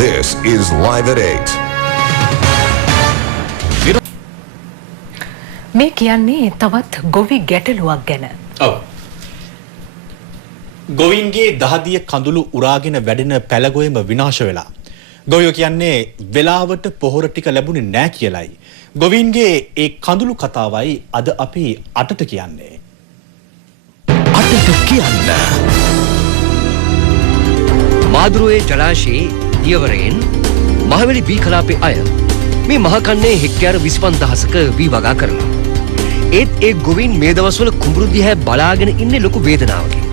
This is Live at 8. මේ කියන්නේ තවත් ගොවි ගැටලුවක් ගැන. ඔව්. ගොවින්ගේ දහදිය කඳුළු උරාගෙන වැඩෙන පැලගොයම විනාශ වෙලා. ගොවියෝ කියන්නේ වෙලාවට පොහොර ටික ලැබුණේ නැහැ කියලයි. ගොවින්ගේ ඒ කඳුළු කතාවයි අද අපි අටට කියන්නේ. අටට කියන්න. මාදුරුවේ ජලාශයේ දියවරයෙන් මහවැලි බී කලාපේ අය මේ මහකන්නේ හෙක්ටයාර 25000ක වී වගා කරනවා. ඒත් ඒ ගොවින් මේ දවස්වල කුඹුරු දිහා බලාගෙන ඉන්නේ ලොකු වේදනාවකින්.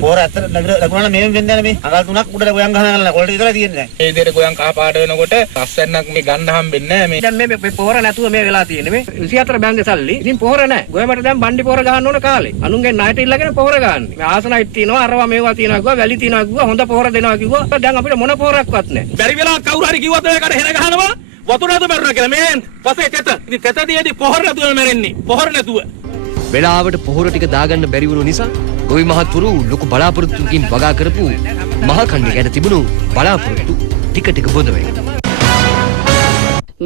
පොර අතර ලකුණා මේ වෙන්නේ නැහැ මේ අඟල් තුනක් උඩට ගොයන් ගහනවා කොල්ට විතරයි තියෙන්නේ. මේ විදිහට ගොයන් කහ පාට වෙනකොට ලස්සනක් මේ ගන්න හම්බෙන්නේ නැහැ මේ. දැන් මේ පොර නැතුව මේ වෙලා තියෙන්නේ මේ 24 බෑන්ගේ සල්ලි. ඉතින් පොර නැහැ. ගොයමට දැන් බණ්ඩි පොර ගහන්න ඕන කාලේ. අනුන්ගේ ණයට ඉල්ලගෙන පොර ගහන්නේ. මේ ආසනයිට් තියෙනවා අරවා මේවා තියෙනවා කිව්වා වැලි තියෙනවා කිව්වා හොඳ පොර දෙනවා කිව්වා. දැන් අපිට මොන පොරක්වත් නැහැ. බැරි වෙලා කවුරු හරි කිව්වද ඒකට හෙන ගහනවා වතුර නැතුව මැරුණා කියලා මේ පස්සේ තෙත. ඉතින් තෙත දියේදී පොහොර නැතුව මැරෙන්නේ. පොහොර නැතුව. වෙලාවට පොහොර ටික දාගන්න බැරි වුණු නිසා ගොවි මහත්වරු ලොකු බලාපොරොත්තුකින් වගා කරපු මහකන්නේ ගැන තිබුණු බලාපොරොත්තු ටික ටික බොඳ වෙනවා.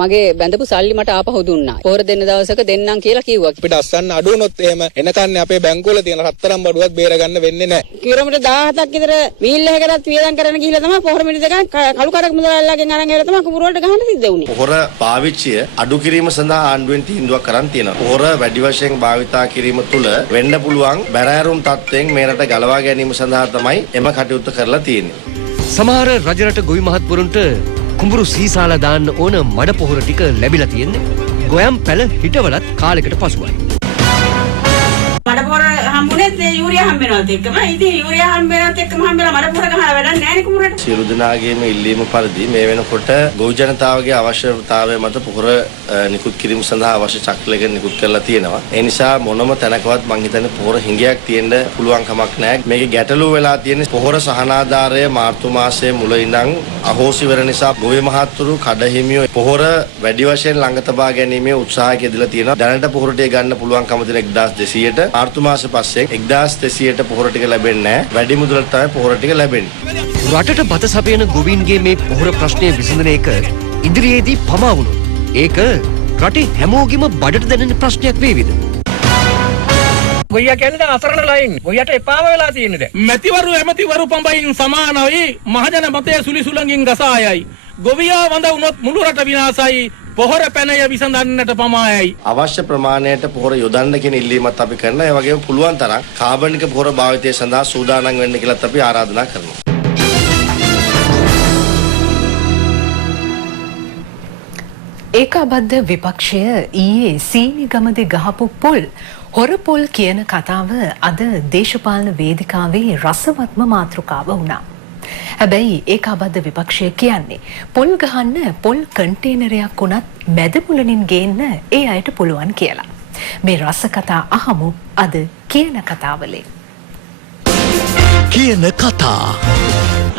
මගේ බැඳපු සල්ලි මට ආපහු දුන්නා. පොහොර දෙන්න දවසක දෙන්නම් කියලා කිව්වා. අපිට අස්සන්න අඩු වුණොත් එහෙම එනකන්නේ අපේ බැංකුවල තියෙන රත්තරන් බඩුවක් බේර ගන්න වෙන්නේ නැහැ. කිලෝමීටර් 17ක් විතර මීල් එකකටත් වියදම් කරන්න ගිහිල්ලා තමයි පොහොර මිටි දෙකක් කළු කරක් මුදලාල්ලාගෙන් අරන් ඇවිල්ලා තමයි කුඹුර වලට ගහන්න සිද්ධ වුණේ. පොහොර පාවිච්චිය අඩු කිරීම සඳහා ආණ්ඩුවෙන් තීන්දුවක් කරන් තියෙනවා. පොහොර වැඩි වශයෙන් භාවිතා කිරීම තුළ වෙන්න පුළුවන් බැරෑරුම් තත්ත්වයෙන් මේ රට ගලවා ගැනීම සඳහා තමයි එම කටයුත්ත කරලා තියෙන්නේ. සමහර රජරට ගොවි මහත්වරුන්ට කුඹුරු සීසාලා දාන්න ඕන මඩ පොහොර ටික ලැබිලා තියෙන්නේ ගොයම් පැල හිටවලත් කාලයකට පසුවයි. මඩ පොහොර හම්බුනේ ඒ යූරියා හම්බෙනවත් එක්කම. ඉතින් යූරියා හම්බෙනවත් එක්කම හම්බෙලා මඩ පොහොර ගහලා වැඩක් නැහැ නේ කුඹුරට. සියලු දෙනාගේම ඉල්ලීම පරිදි මේ වෙනකොට ගොවි ජනතාවගේ අවශ්‍යතාවය මත පොහොර නිකුත් කිරීම සඳහා අවශ්‍ය චක්‍රලයක නිකුත් කරලා තියෙනවා. ඒ නිසා මොනම තැනකවත් මං හිතන්නේ පොහොර හිඟයක් තියෙන්න පුළුවන් කමක් නැහැ. මේකේ ගැටලුව වෙලා තියෙන්නේ පොහොර සහනාධාරය මාර්තු මාසයේ මුල ඉඳන් අහෝසි වෙන නිසා ගොවි මහත්තුරු කඩහිමියෝ පොහොර වැඩි වශයෙන් ළඟ තබා ගැනීමේ උත්සාහයක යෙදලා තියෙනවා. දැනට පොහොර ටික ගන්න පුළුවන් කම තියෙන 1200ට මාර්තු මාසෙ පස්සේ 1200ට පොහොර ටික ලැබෙන්නේ නැහැ. වැඩි මුදලට තමයි පොහොර ටික ලැබෙන්නේ. රටට බත සපයන ගොවීන්ගේ මේ පොහොර ප්‍රශ්නය විසඳන එක ඉදිරියේදී පමා වුණොත් ඒක රටේ හැමෝගෙම බඩට දැනෙන ප්‍රශ්නයක් වේවිද? ගොයියා කියන්නේ දැන් අසරණ ලයින්. ගොයියට එපාම වෙලා තියෙන්නේ දැන්. මැතිවරු ඇමතිවරු පඹයින් සමානයි මහජන මතය සුලිසුලංගින් ගසායයි. ගොවියා වඳ වුණොත් මුළු රට විනාශයි. පොහොර පැනය විසඳන්නට පමායයි. අවශ්‍ය ප්‍රමාණයට පොහොර යොදන්න කියන ඉල්ලීමත් අපි කරනවා. ඒ වගේම පුළුවන් තරම් කාබනික පොහොර භාවිතය සඳහා සූදානම් වෙන්න කියලාත් අපි ආරාධනා කරනවා. ඒකාබද්ධ විපක්ෂය ඊයේ සීනිගමදී ගහපු පොල් හොර පොල් කියන කතාව අද දේශපාලන වේදිකාවේ රසවත්ම මාතෘකාව වුණා. හැබැයි ඒකාබද්ධ විපක්ෂය කියන්නේ පොල් ගහන්න පොල් කන්ටේනරයක් උනත් මැද මුලනින් ගේන්න ඒ අයට පුළුවන් කියලා. මේ රස කතා අහමු අද කියන කතාවලින්. කියන කතා.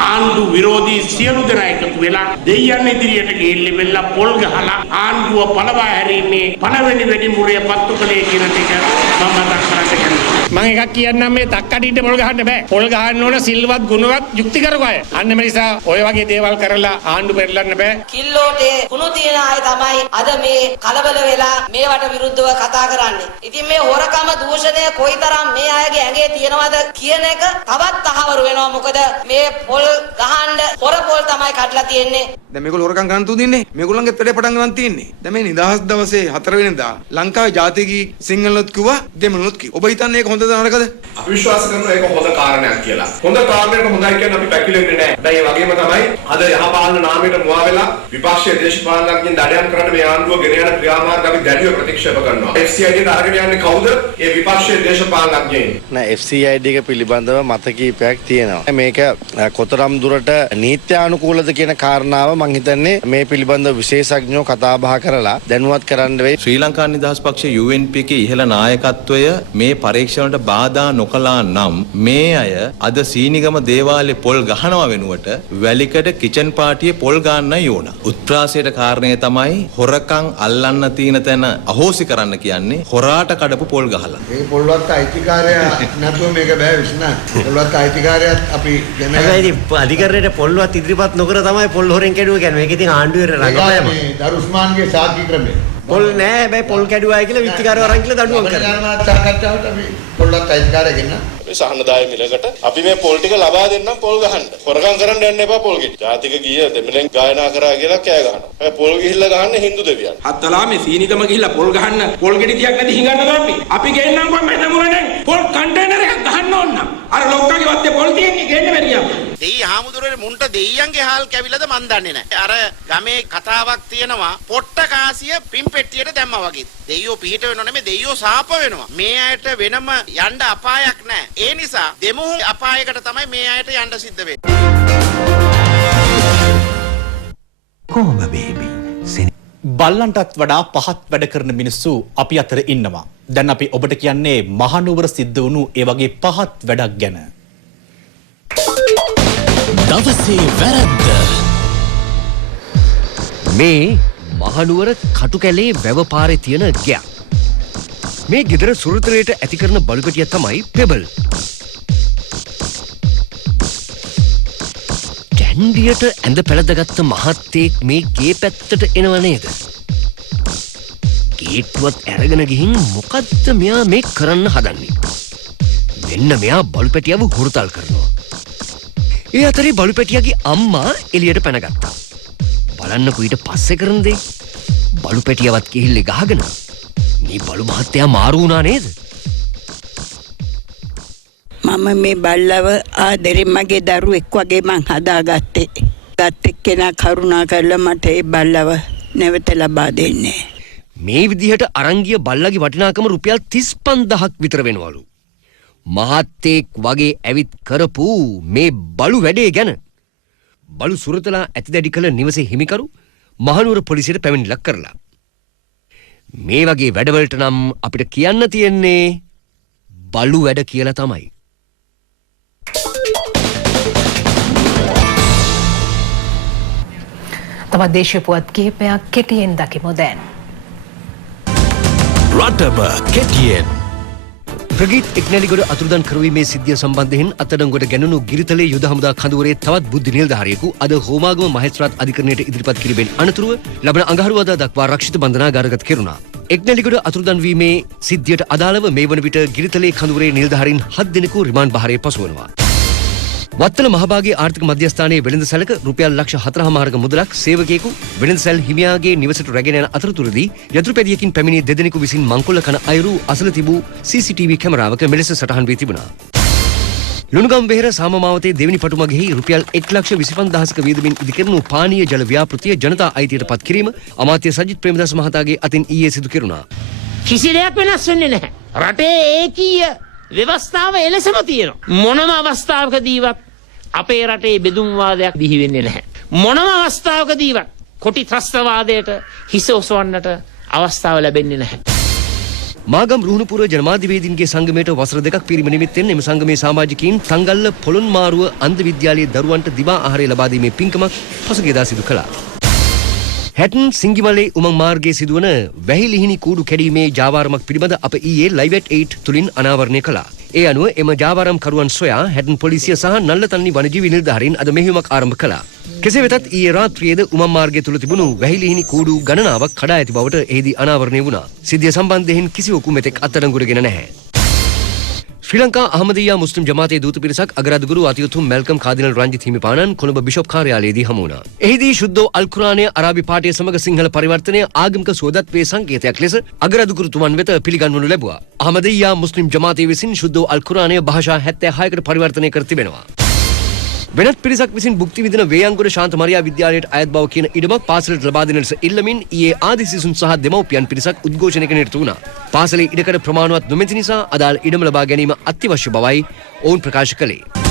ආණ්ඩු විරෝධී සියලු දෙනා එකතු වෙලා දෙයියන් ඉදිරියට ගිහිල්ලා වෙලා පොල් ගහලා ආණ්ඩුව පළවා හැරීමේ පළවෙනි වෙඩිමුරේ පත්තු කළේ කියන ටික මම මතක් කරගන්න කැමතියි. මම එකක් කියන්නම් මේ තක්කඩිට පොල් ගහන්න බෑ. පොල් ගහන්න ඕන සිල්වත් ගුණවත් යුක්තිකරක අය. අන්න මේ නිසා ඔය වගේ දේවල් කරලා ආණ්ඩු පෙරලන්න බෑ. කිල්ලෝටේ කුණු තියන අය තමයි අද මේ කලබල වෙලා මේවට විරුද්ධව කතා කරන්නේ. ඉතින් මේ හොරකම දූෂණය කොයිතරම් මේ අයගේ ඇඟේ තියෙනවද කියන එක තවත් තහවුරු වෙනවා. මොකද මේ පොල් ගහන්න හොර පොල් තමයි කඩලා තියෙන්නේ. දැන් මේගොල්ලෝ හොරකම් කරන් තුදින්නේ. මේගොල්ලන්ගේ වැඩේ පටන් ගන්න තියෙන්නේ. දැන් මේ නිදහස් දවසේ 4 වෙනිදා ලංකාවේ ජාතිකී සිංහලොත් කිව්වා දෙමළොත් කිව්වා. ඔබ හිතන්නේ ඒක හොඳද නරකද? අපි විශ්වාස කරනවා ඒක හොඳ කාරණයක් කියලා. හොඳ කාරණයක් හොඳයි කියන්නේ අපි පැකිලෙන්නේ නැහැ. දැන් ඒ වගේම තමයි අද යහපාලන නාමයට මුවා වෙලා විපක්ෂයේ දේශපාලනඥයින් දඩයම් කරන්න මේ ආණ්ඩුව ගෙන යන ක්‍රියාමාර්ග අපි දැඩිව ප්‍රතික්ෂේප කරනවා. FCID අරගෙන යන්නේ කවුද? ඒ විපක්ෂයේ දේශපාලනඥයින්. නෑ FCID එක පිළිබඳව මත කීපයක් තියෙනවා. මේක කොතරම් දුරට නීත්‍යානුකූල අනුකූලද කියන කාරණාව මම හිතන්නේ මේ පිළිබඳව විශේෂඥයෝ කතා බහ කරලා දැනුවත් කරන්න වෙයි. ශ්‍රී ලංකා නිදහස් පක්ෂ UNP එකේ ඉහළ නායකත්වය මේ පරීක්ෂණයට බාධා නොකළා නම් මේ අය අද සීනිගම දේවාලේ පොල් ගහනවා වෙනුවට වැලිකඩ කිචන් පාටියේ පොල් ගන්නයි ඕන. උත්ප්‍රාසයට කාරණය තමයි හොරකම් අල්ලන්න තියෙන තැන අහෝසි කරන්න කියන්නේ හොරාට කඩපු පොල් ගහලා. මේ පොල්වත් අයිතිකාරයා නැතුව මේක බෑ විශ්නා. පොල්වත් අයිතිකාරයාත් අපි හැබැයි අධිකරණයට පොල්වත් ඉදිරිපත් නොකර තමයි පොල් හොරෙන් කැඩුවා කියන්නේ. මේක ඉතින් ආණ්ඩුවේ රඟපෑම. මේ දරුස්මාන්ගේ සාක්ෂි ක්‍රමය. පොල් නෑ හැබැයි පොල් කැඩුවායි කියලා විත්තිකාරව අරන් කියලා දඬුවම් කරනවා. සාකච්ඡාවට අපි පොල්වත් අයිතිකාරයා ගෙන්න. සහනදාය මිලකට අපි මේ පොල් ටික ලබා දෙන්නම් පොල් ගහන්න. හොරකම් කරන්න යන්න එපා පොල් ගෙඩි. ජාතික ගීය දෙමළෙන් ගායනා කරා කියලා කෑ ගහනවා. පොල් ගිහිල්ලා ගහන්නේ හින්දු දෙවියන්. හත්වලා මේ සීනිගම ගිහිල්ලා පොල් ගහන්න පොල් ගෙඩි තියක් නැති හිඟන්නද අපි ගෙන්නම් කොහොම මෙතමුරනේ පොල් කන්ටේනර් එකක් ගහන්න ඕන නම් අර ලොක්කගේ වත්තේ පොල් තියෙන්නේ ගෙන්න බැරියම්. දෙයි හාමුදුරුවනේ මුන්ට දෙයියන්ගේ හාල් කැවිලද මන් දන්නේ නැහැ. අර ගමේ කතාවක් තියෙනවා පොට්ට කාසිය පින් පෙට්ටියට දැම්මා වගේ. දෙයියෝ පිහිට වෙනව නෙමෙයි දෙයියෝ සාප වෙනවා. මේ අයට වෙනම යන්න අපායක් නැහැ. ඒ නිසා දෙමු අපායකට තමයි මේ අයට යන්න සිද්ධ වෙන්නේ. කොහොම බේබි බල්ලන්ටත් වඩා පහත් වැඩ කරන මිනිස්සු අපි අතර ඉන්නවා. දැන් අපි ඔබට කියන්නේ මහනුවර සිද්ධ වුණු ඒ වගේ පහත් වැඩක් ගැන. දවසේ වැරද්ද. මේ මහනුවර කටුකැලේ වැව පාරේ තියෙන ගයක්. මේ ගෙදර සුරතරයට ඇති කරන බලුපැටිය තමයි පෙබල්. කැන්ඩියට ඇඳ පැළඳගත්ත මහත්තයෙක් මේ ගේ පැත්තට එනව නේද? ගේට්ටුවත් අරගෙන ගිහින් මොකද්ද මෙයා මේ කරන්න හදන්නේ? මෙන්න මෙයා බලුපැටියව හුරතල් කරනවා. ඒ අතරේ බලුපැටියාගේ අම්මා එළියට පැනගත්තා. බලන්නකෝ ඊට පස්සේ කරන දේ. බලුපැටියවත් කිහිල්ලේ ගහගෙන මේ බලු මහත්තයා මාරු වුණා නේද? මම මේ බල්ලව ආදරෙන් මගේ දරුවෙක් වගේ මං හදාගත්තේ. ගත් එක්කෙනා කරුණා කරලා මට ඒ බල්ලව නැවත ලබා දෙන්නේ. මේ විදිහට අරන් ගිය බල්ලගේ වටිනාකම රුපියල් 35000ක් විතර වෙනවලු. මහත්තයෙක් වගේ ඇවිත් කරපු මේ බලු වැඩේ ගැන බලු සුරතලා ඇතිදැඩි කළ නිවසේ හිමිකරු මහනුවර පොලිසියට පැමිණිල්ලක් කරලා. මේ වගේ වැඩවලට නම් අපිට කියන්න තියෙන්නේ බලු වැඩ කියලා තමයි. තවත් දේශීය පුවත් කිහිපයක් කෙටියෙන් දකිමු දැන්. රටම කෙටියෙන්. ප්‍රගීත් එක්නැලිගොඩ අතුරුදන් කරවීමේ සිද්ධිය සම්බන්ධයෙන් අත්අඩංගුවට ගැනුණු ගිරිතලේ යුද හමුදා කඳවුරේ තවත් බුද්ධ නිලධාරියෙකු අද හෝමාගම මහේස්ත්‍රාත් අධිකරණයට ඉදිරිපත් කිරීමෙන් අනතුරුව ලබන අඟහරුවාදා දක්වා රක්ෂිත බන්ධනාගාරගත කෙරුණා. එක්නැලිගොඩ අතුරුදන් වීමේ සිද්ධියට අදාළව මේ වන විට ගිරිතලේ කඳවුරේ නිලධාරීන් 7 දෙනෙකු රිමාන්ඩ් බහරේ පසුවනවා. වත්තල මහභාගයේ ආර්ථික මධ්‍යස්ථානයේ වෙළඳසැලක රුපියල් ලක්ෂ 4.5ක මුදලක් සේවකයෙකු වෙළඳසැල් හිමියාගේ නිවසට රැගෙන යන අතරතුරදී යතුරුපැදියකින් පැමිණි දෙදෙනෙකු විසින් මංකොල්ල කන අයුරු අසල තිබූ CCTV කැමරාවක මෙලෙස සටහන් වී තිබුණා. ලුණුගම් වෙහෙර සාමමාවතේ දෙවෙනි පටුමගෙහි රුපියල් 1,25,000ක වියදමින් ඉදිකරනු පානීය ජල ව්‍යාපෘතිය ජනතා අයිතියට පත් කිරීම අමාත්‍ය සජිත් ප්‍රේමදාස මහතාගේ අතින් ඊයේ සිදු කෙරුණා. කිසි දෙයක් වෙනස් වෙන්නේ නැහැ. රටේ ඒකීය ව්‍යවස්ථාව එලෙසම තියෙනවා. මොනම අවස්ථාවකදීවත් අපේ රටේ බෙදුම් වාදයක් දිහි වෙන්නේ නැහැ. මොනම අවස්ථාවකදීවත් කොටි ත්‍රස්තවාදයට හිස ඔසවන්නට අවස්ථාව ලැබෙන්නේ නැහැ. මාගම් රුහුණුපුර ජනමාධ්‍යවේදීන්ගේ සංගමයට වසර 2ක් පිරීම නිමිත්තෙන් එම සංගමේ සමාජිකයින් තංගල්ල පොළොන්මාරුව අන්ධ විද්‍යාලයේ දරුවන්ට දිවා ආහාරය ලබා දීමේ පින්කමක් පසුගියදා සිදු කළා. හැටන් සිංගිමලේ උමං මාර්ගයේ සිදුවන වැහිලිහිණි කූඩු කැඩීමේ ජාවාරමක් පිළිබඳ අප ඊයේ Live at 8 තුලින් අනාවරණය කළා. ඒ අනුව එම ජාවාරම් කරුවන් සොයා හැටන් පොලිසිය සහ නල්ලතන්ලි වනජීවි නිලධාරීන් අද මෙහෙයුමක් ආරම්භ කළා. කෙසේ වෙතත් ඊයේ රාත්‍රියේද උමං මාර්ගය තුල තිබුණු වැහිලිහිණි කූඩු ගණනාවක් කඩා ඇති බවට එහිදී අනාවරණය වුණා. සිද්ධිය සම්බන්ධයෙන් කිසිවෙකු මෙතෙක් අත්අඩංගුවටගෙන නැහැ. ශ්‍රී ලංකා අහමදියා මුස්ලිම් ජමාතයේ දූත පිරිසක් අගරාදුගුරු අතිඋතුම් මැල්කම් කාදිනල් රංජිත් හිමිපාණන් කොළඹ බිෂොප් කාර්යාලයේදී හමු වුණා. එහිදී ශුද්ධෝ අල් කුර්ආනයේ අරාබි පාඨය සමග සිංහල පරිවර්තනය ආගමික සෝදත්වයේ සංකේතයක් ලෙස අගරාදුගුරුතුමන් වෙත පිළිගන්වනු ලැබුවා. අහමදියා මුස්ලිම් ජමාතය විසින් ශුද්ධෝ අල් කුර්ආනය භාෂා 76කට පරිවර්තනය කර තිබෙනවා. වෙනත් පිරිසක් විසින් භුක්ති විඳින වේයන්ගොඩ ශාන්ත මරියා විද්‍යාලයට අයත් බව කියන ඉඩමක් පාසලට ලබා දෙන ලෙස ඉල්ලමින් ඊයේ ආදි සිසුන් සහ දෙමව්පියන් පිරිසක් උද්ඝෝෂණයක නිරත වුණා. පාසලේ ඉඩකඩ ප්‍රමාණවත් නොමැති නිසා අදාළ ඉඩම ලබා ගැනීම අත්‍යවශ්‍ය බවයි ඔවුන් ප්‍රකාශ කළේ.